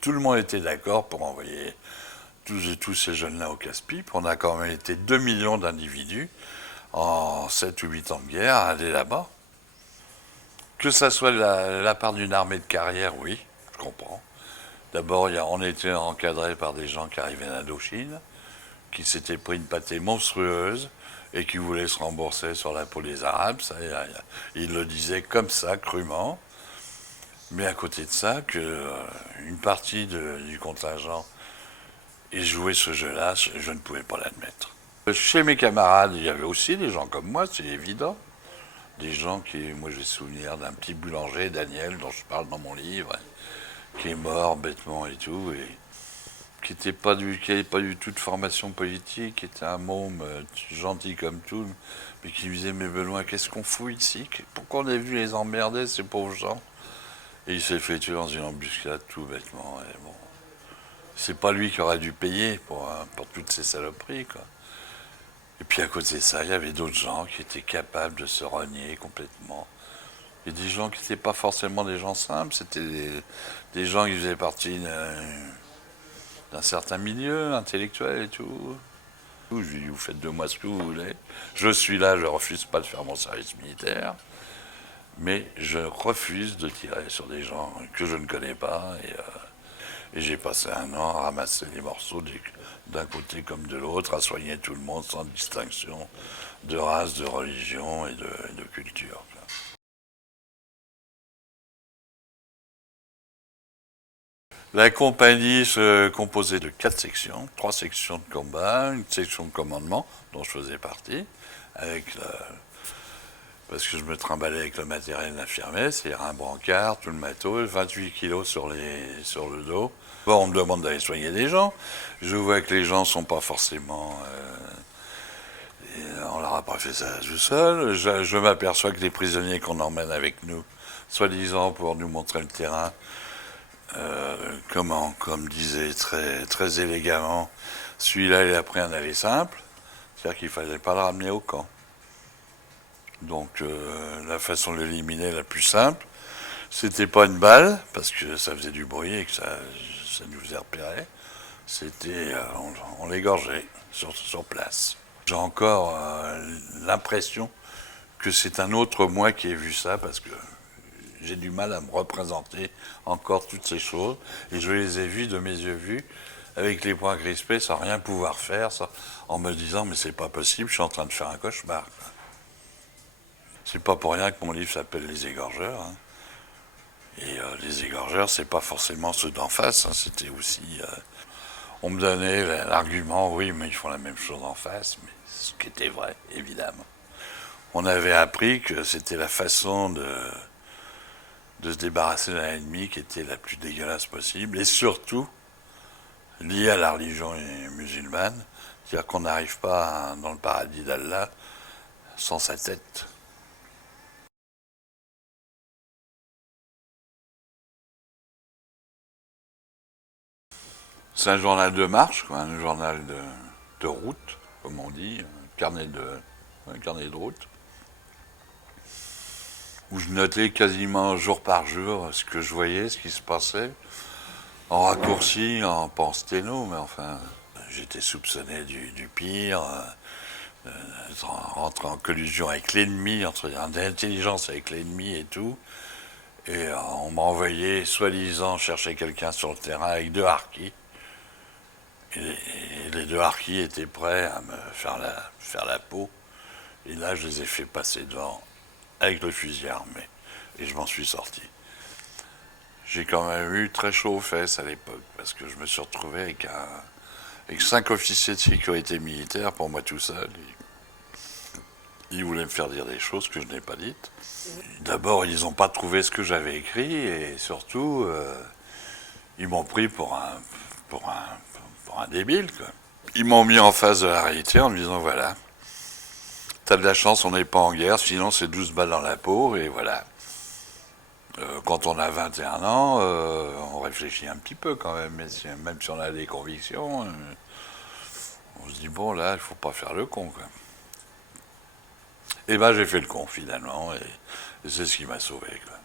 Tout le monde était d'accord pour envoyer tous ces jeunes-là au casse-pipe. On a quand même été 2 millions d'individus en 7 ou 8 ans de guerre à aller là-bas. Que ça soit la part d'une armée de carrière, oui, je comprends. D'abord, on était encadré par des gens qui arrivaient d'Indochine, qui s'étaient pris une pâtée monstrueuse et qui voulaient se rembourser sur la peau des Arabes. Ça, ils le disaient comme ça, crûment. Mais à côté de ça, une partie du contingent ait joué ce jeu-là, je ne pouvais pas l'admettre. Chez mes camarades, il y avait aussi des gens comme moi, c'est évident. Des gens moi j'ai souvenir d'un petit boulanger, Daniel, dont je parle dans mon livre, qui est mort bêtement et tout, et qui n'avait pas du tout de formation politique, qui était un môme gentil comme tout, mais qui me disait, mais Benoît, qu'est-ce qu'on fout ici? Pourquoi on a vu les emmerder, ces pauvres gens? Et il s'est fait tuer dans une embuscade tout bêtement. Et bon, c'est pas lui qui aurait dû payer pour toutes ces saloperies, quoi. Et puis à côté de ça, il y avait d'autres gens qui étaient capables de se renier complètement. Et des gens qui n'étaient pas forcément des gens simples, c'était des gens qui faisaient partie d'un certain milieu intellectuel et tout. Je lui dis, vous faites de moi ce que vous voulez. Je suis là, je refuse pas de faire mon service militaire. Mais je refuse de tirer sur des gens que je ne connais pas. Et j'ai passé un an à ramasser les morceaux d'un côté comme de l'autre, à soigner tout le monde sans distinction de race, de religion et de culture. La compagnie se composait de 4 sections, 3 sections de combat, une section de commandement dont je faisais partie, parce que je me trimballais avec le matériel infirmier, c'est-à-dire un brancard, tout le matos, 28 kilos sur le dos. Bon, on me demande d'aller soigner des gens. Je vois que les gens sont pas forcément... on leur a pas fait ça tout seul. Je m'aperçois que les prisonniers qu'on emmène avec nous, soi-disant pour nous montrer le terrain, comme disait très, très élégamment, celui-là il a pris un aller simple, c'est-à-dire qu'il fallait pas le ramener au camp. Donc la façon de l'éliminer la plus simple, c'était pas une balle, parce que ça faisait du bruit et que ça nous faisait repérer. C'était, on l'égorgeait sur place. J'ai encore l'impression que c'est un autre moi qui ai vu ça, parce que j'ai du mal à me représenter encore toutes ces choses, et je les ai vues de mes yeux vus, avec les poings crispés, sans rien pouvoir faire, en me disant, mais c'est pas possible, je suis en train de faire un cauchemar. C'est pas pour rien que mon livre s'appelle Les Égorgeurs. Hein. Et les égorgeurs, c'est pas forcément ceux d'en face. Hein. C'était aussi. On me donnait l'argument, oui, mais ils font la même chose en face, mais ce qui était vrai, évidemment. On avait appris que c'était la façon de se débarrasser d'un ennemi qui était la plus dégueulasse possible, et surtout liée à la religion musulmane. C'est-à-dire qu'on n'arrive pas dans le paradis d'Allah sans sa tête. C'est un journal de marche, quoi, un journal de route, comme on dit, un carnet de route, où je notais quasiment jour par jour ce que je voyais, ce qui se passait, en raccourci, pas en sténo, mais enfin, j'étais soupçonné du pire, rentrer en collusion avec l'ennemi, entre l'intelligence avec l'ennemi et tout. Et on m'a envoyé, soi-disant, chercher quelqu'un sur le terrain avec 2 harkis. Et les 2 harkis étaient prêts à me faire la peau. Et là, je les ai fait passer devant avec le fusil armé. Et je m'en suis sorti. J'ai quand même eu très chaud aux fesses à l'époque, parce que je me suis retrouvé avec 5 officiers de sécurité militaire pour moi tout seul. Ils voulaient me faire dire des choses que je n'ai pas dites. D'abord, ils n'ont pas trouvé ce que j'avais écrit, et surtout, ils m'ont pris pour un débile, quoi. Ils m'ont mis en face de la réalité en me disant, voilà, t'as de la chance, on n'est pas en guerre, sinon c'est 12 balles dans la peau, et voilà. Quand on a 21 ans, on réfléchit un petit peu quand même, même si on a des convictions, on se dit, bon là, il faut pas faire le con, quoi. Et ben j'ai fait le con finalement, et c'est ce qui m'a sauvé, quoi.